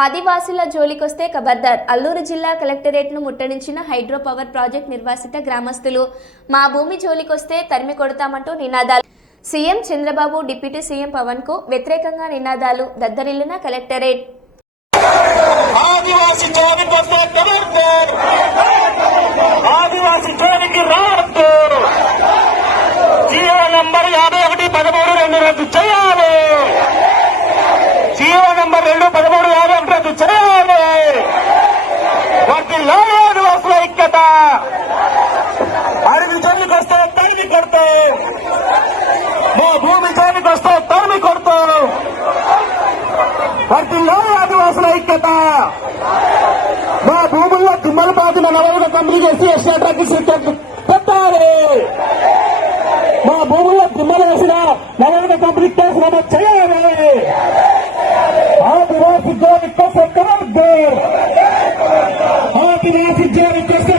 ఆదివాసుల జోలికొస్తే ఖబర్దార్ అల్లూరు జిల్లా కలెక్టరేట్ను ముట్టడించిన హైడ్రో పవర్ ప్రాజెక్ట్ నిర్వాసిత గ్రామస్తులు. మా భూమి జోలికొస్తే తరిమి కొడతామంటూ నినాదాలు. సీఎం చంద్రబాబు డిప్యూటీ సీఎం పవన్కు వ్యతిరేకంగా నినాదాలు. దద్దరిల్లిన కలెక్టరేట్. ఆదివాసి ఆదివాసి జీవో నంబర్ యాభై ఒకటి పదమూడు రెండు రద్దు చేయాలి. జీవో నంబర్ రెండు పదమూడు యాభై ఒకటి రద్దు చేయాలి వాటి ఆదివాసుల ఐక్యత అడవి జోలికి వస్తే తరిమి కొడతాం మా భూమి జోలికి వస్తే తరిమి కొడతాం వాటిల్లో ఆదివాసుల ఐక్యత? మా భూముల్లో దిమ్మలు పాతిన నలభై కంపెనీ చేసి ఎస్టీ పెట్టాలి. మా భూముల్లో తిమ్మలు వేసిన నలభై కంపెనీ కేసు నమోదు చేయాలి. ఆదివాసి జోలికి కోసం ఆదివాసి జోలికి